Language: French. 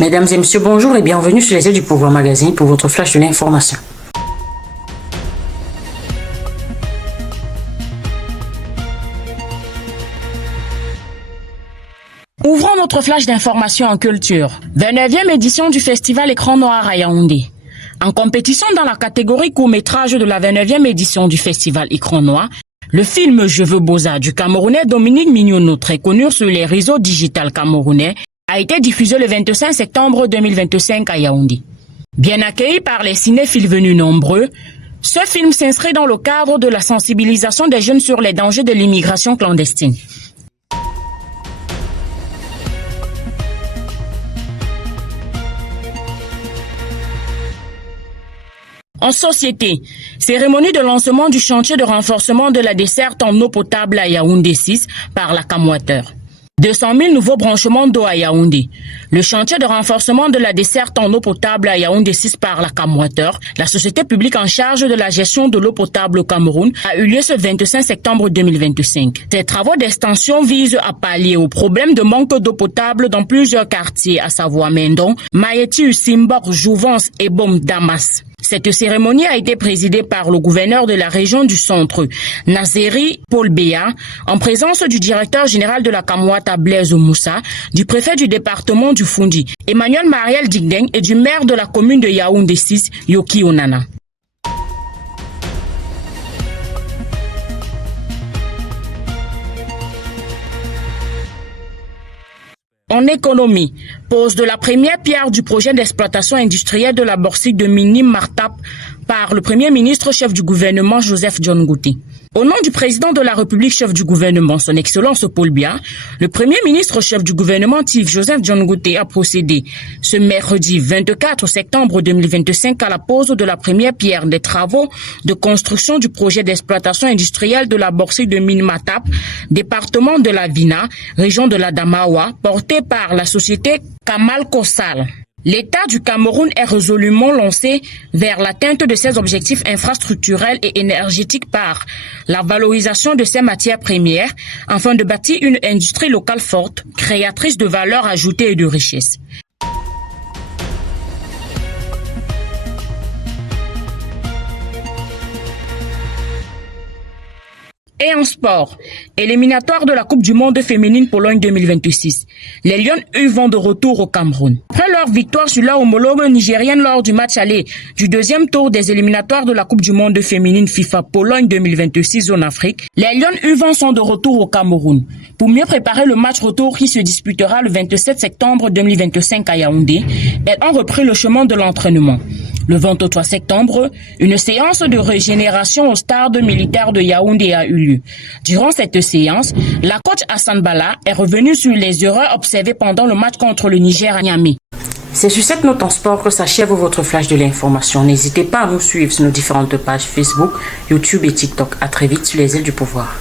Mesdames et messieurs, bonjour et bienvenue sur les ailes du pouvoir magazine pour votre flash de l'information. Ouvrons notre flash d'information en culture. 29e édition du festival Écran Noir à Yaoundé. En compétition dans la catégorie court-métrage de la 29e édition du festival Écran Noir, le film Je veux Boza du Camerounais Dominique Mignonneau, très connu sur les réseaux digitales camerounais, a été diffusé le 25 septembre 2025 à Yaoundé. Bien accueilli par les cinéphiles venus nombreux, ce film s'inscrit dans le cadre de la sensibilisation des jeunes sur les dangers de l'immigration clandestine. En société, cérémonie de lancement du chantier de renforcement de la desserte en eau potable à Yaoundé 6 par la CAM Water. 200 000 nouveaux branchements d'eau à Yaoundé. Le chantier de renforcement de la desserte en eau potable à Yaoundé 6 par la CAM Water, la société publique en charge de la gestion de l'eau potable au Cameroun, a eu lieu ce 25 septembre 2025. Ces travaux d'extension visent à pallier aux problèmes de manque d'eau potable dans plusieurs quartiers, à savoir Mendon, Maïeti, Simbor, Jouvence et Bom Damas. Cette cérémonie a été présidée par le gouverneur de la région du centre, Nazeri Paul Béa, en présence du directeur général de la Kamwata Blaise Moussa, du préfet du département du Fundi, Emmanuel Mariel Digdeng et du maire de la commune de Yaoundé 6, Yoki Onana. En économie, pose de la première pierre du projet d'exploitation industrielle de la bauxite de Mini Martap par le Premier ministre chef du gouvernement Joseph John Ngouté. Au nom du président de la République chef du gouvernement, son Excellence Paul Biya, le Premier ministre chef du gouvernement Joseph John Ngouté a procédé ce mercredi 24 septembre 2025 à la pose de la première pierre des travaux de construction du projet d'exploitation industrielle de la bauxite de Mini Martap, département de la Vina, région de la Damawa, porté par la société Kamal Kossal. L'État du Cameroun est résolument lancé vers l'atteinte de ses objectifs infrastructurels et énergétiques par la valorisation de ses matières premières afin de bâtir une industrie locale forte, créatrice de valeur ajoutée et de richesse. Et en sport, éliminatoire de la Coupe du Monde féminine Pologne 2026. Les Lions U vont de retour au Cameroun. Après leur victoire sur leur homologue nigérienne lors du match aller du deuxième tour des éliminatoires de la Coupe du Monde féminine FIFA Pologne 2026 en Afrique, les Lions U sont de retour au Cameroun. Pour mieux préparer le match retour qui se disputera le 27 septembre 2025 à Yaoundé, elles ont repris le chemin de l'entraînement. Le 23 septembre, une séance de régénération au stade militaire de Yaoundé a eu lieu. Durant cette séance, la coach Hassan Bala est revenue sur les erreurs observées pendant le match contre le Niger à Niamey. C'est sur cette note en sport que s'achève votre flash de l'information. N'hésitez pas à nous suivre sur nos différentes pages Facebook, YouTube et TikTok. À très vite sur les ailes du pouvoir.